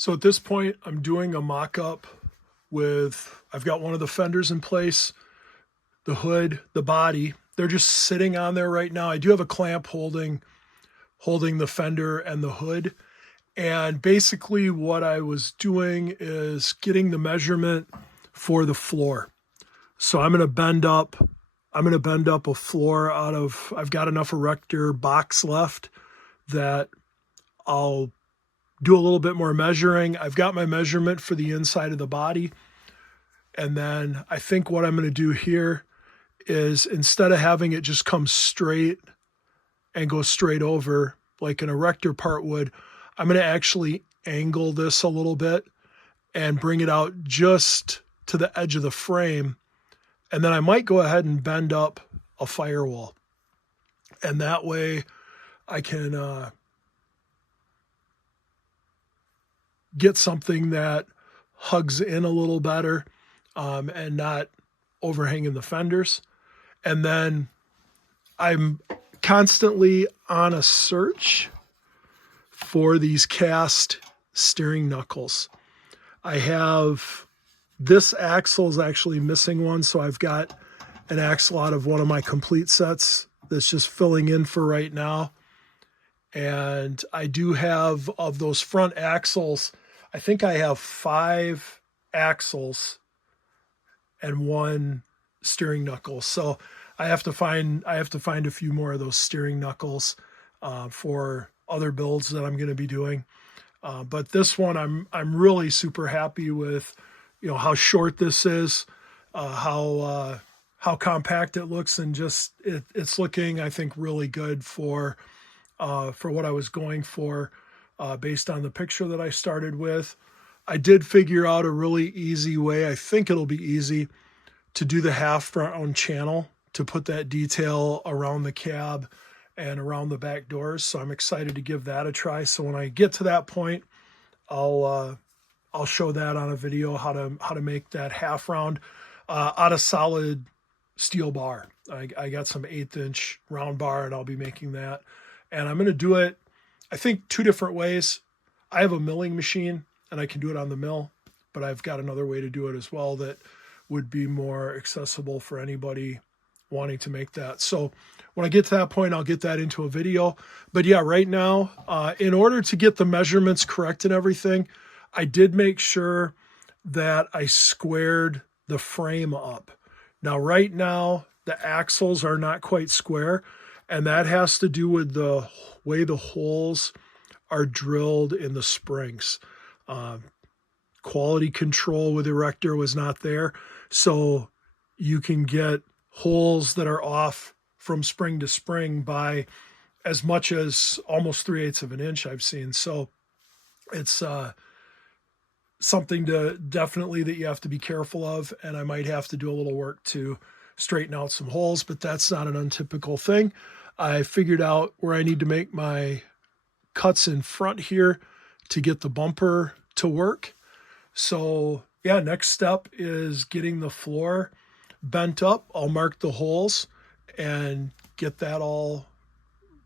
So at this point, I'm doing a mock-up with, I've got one of the fenders in place, the hood, the body. They're just sitting on there right now. I do have a clamp holding the fender and the hood. And basically what I was doing is getting the measurement for the floor. So I'm going to bend up a floor out of, I've got enough Erector box left that I'll do a little bit more measuring. I've got my measurement for the inside of the body. And then I think what I'm going to do here is, instead of having it just come straight and go straight over like an Erector part would, I'm going to actually angle this a little bit and bring it out just to the edge of the frame. And then I might go ahead and bend up a firewall. And that way I can get something that hugs in a little better and not overhanging the fenders. And then I'm constantly on a search for these cast steering knuckles. I have, this axle is actually missing one, so I've got an axle out of one of my complete sets that's just filling in for right now. And I do have, of those front axles, I think I have 5 axles and 1 steering knuckle. So I have to find a few more of those steering knuckles for other builds that I'm going to be doing. But this one, I'm really super happy with, how short this is, how compact it looks, and just it's looking, I think, really good for what I was going for based on the picture that I started with. I did figure out a really easy way. I think it'll be easy to do the half round channel to put that detail around the cab and around the back doors. So I'm excited to give that a try. So when I get to that point, I'll show that on a video, how to make that half round out of solid steel bar. I got some 1/8 inch round bar, and I'll be making that. And I'm going to do it, I think, 2 different ways. I have a milling machine and I can do it on the mill, but I've got another way to do it as well that would be more accessible for anybody wanting to make that. So when I get to that point, I'll get that into a video. But yeah, right now, in order to get the measurements correct and everything, I did make sure that I squared the frame up. Now, right now, the axles are not quite square, and that has to do with the way the holes are drilled in the springs. Quality control with Erector was not there, so you can get holes that are off from spring to spring by as much as almost 3/8 of an inch I've seen. So it's something to definitely that you have to be careful of, and I might have to do a little work to straighten out some holes, but that's not an untypical thing. I figured out where I need to make my cuts in front here to get the bumper to work. So yeah, next step is getting the floor bent up. I'll mark the holes and get that all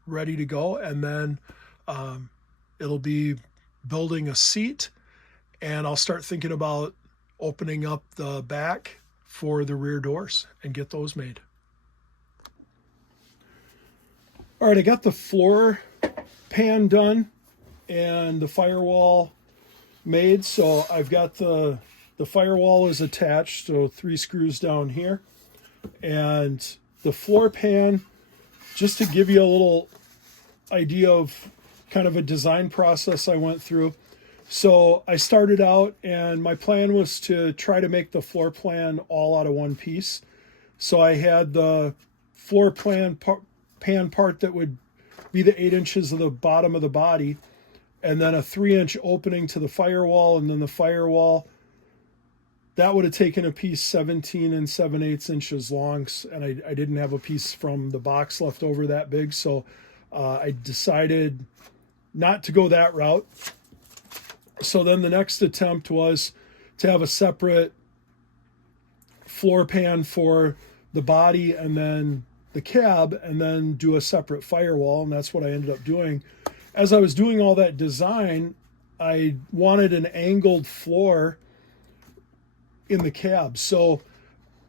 ready to go. And then it'll be building a seat, and I'll start thinking about opening up the back for the rear doors and get those made. All right, I got the floor pan done and the firewall made. So I've got the firewall is attached, so 3 screws down here. And the floor pan, just to give you a little idea of kind of a design process I went through. So I started out, and my plan was to try to make the floor plan all out of one piece. So I had the floor pan part that would be the 8 inches of the bottom of the body, and then a 3-inch opening to the firewall, and then the firewall, that would have taken a piece 17 7/8 inches long, and I didn't have a piece from the box left over that big, so I decided not to go that route. So then the next attempt was to have a separate floor pan for the body and then the cab, and then do a separate firewall, and that's what I ended up doing. As I was doing all that design, I wanted an angled floor in the cab. So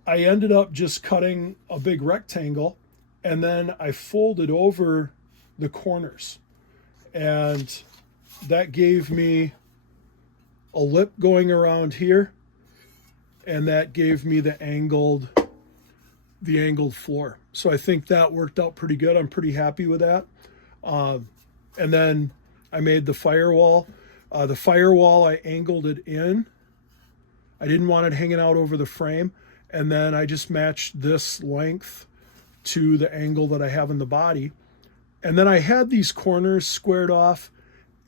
I ended up just cutting a big rectangle, and then I folded over the corners. And that gave me a lip going around here, and that gave me the angled floor. So I think that worked out pretty good. I'm pretty happy with that. And then I made the firewall. The firewall, I angled it in. I didn't want it hanging out over the frame. And then I just matched this length to the angle that I have in the body. And then I had these corners squared off,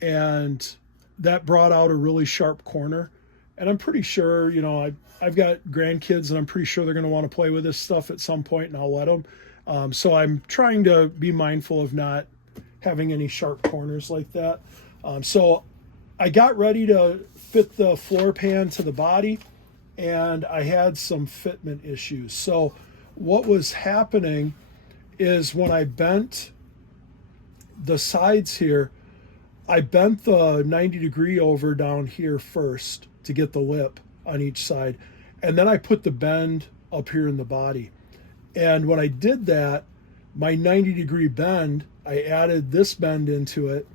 and that brought out a really sharp corner. And I'm pretty sure, I've got grandkids, and I'm pretty sure they're going to want to play with this stuff at some point, and I'll let them. So I'm trying to be mindful of not having any sharp corners like that. So I got ready to fit the floor pan to the body, and I had some fitment issues. So what was happening is when I bent the sides here, I bent the 90-degree over down here first to get the lip on each side. And then I put the bend up here in the body. And when I did that, my 90-degree bend, I added this bend into it.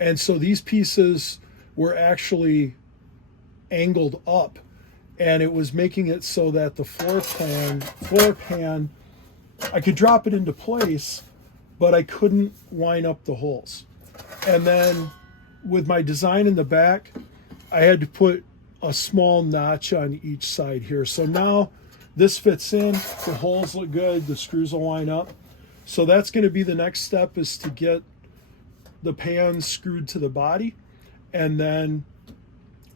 And so these pieces were actually angled up. And it was making it so that the floor pan, I could drop it into place, but I couldn't line up the holes. And then with my design in the back, I had to put a small notch on each side here. So now this fits in, the holes look good, the screws will line up. So that's going to be the next step, is to get the pan screwed to the body. And then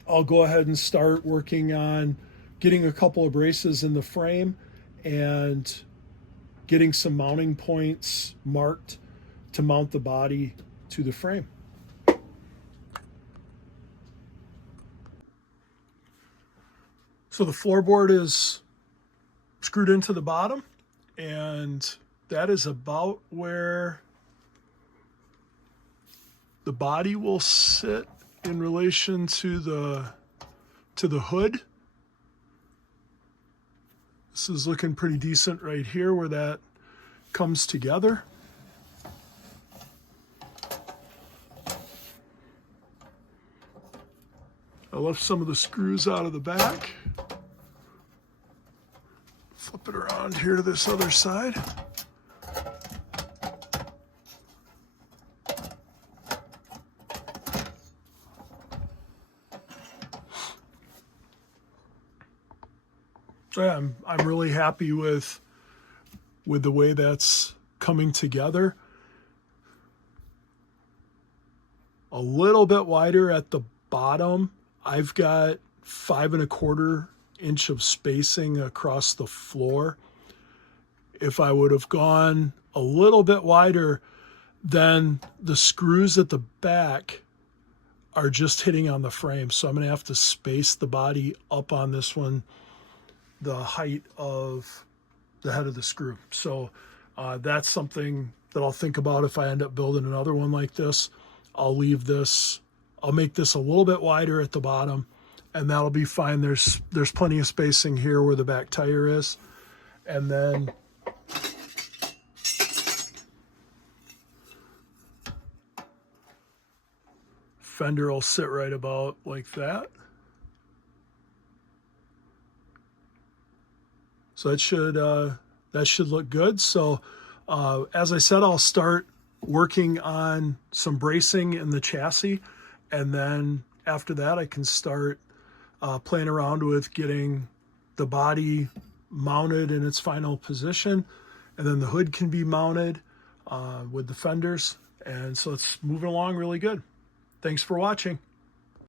I'll go ahead and start working on getting a couple of braces in the frame and getting some mounting points marked to mount the body to the frame. So the floorboard is screwed into the bottom, and that is about where the body will sit in relation to the hood. This is looking pretty decent right here where that comes together. I left some of the screws out of the back. Flip it around here to this other side. So yeah, I'm really happy with the way that's coming together. A little bit wider at the bottom. I've got 5 1/4 inch of spacing across the floor. If I would have gone a little bit wider, then the screws at the back are just hitting on the frame. So I'm going to have to space the body up on this one the height of the head of the screw. So that's something that I'll think about if I end up building another one like this. I'll make this a little bit wider at the bottom, and that'll be fine. There's plenty of spacing here where the back tire is. And then fender will sit right about like that. So that should look good. So as I said, I'll start working on some bracing in the chassis, and then after that I can start playing around with getting the body mounted in its final position, and then the hood can be mounted with the fenders. And so it's moving along really good. Thanks for watching.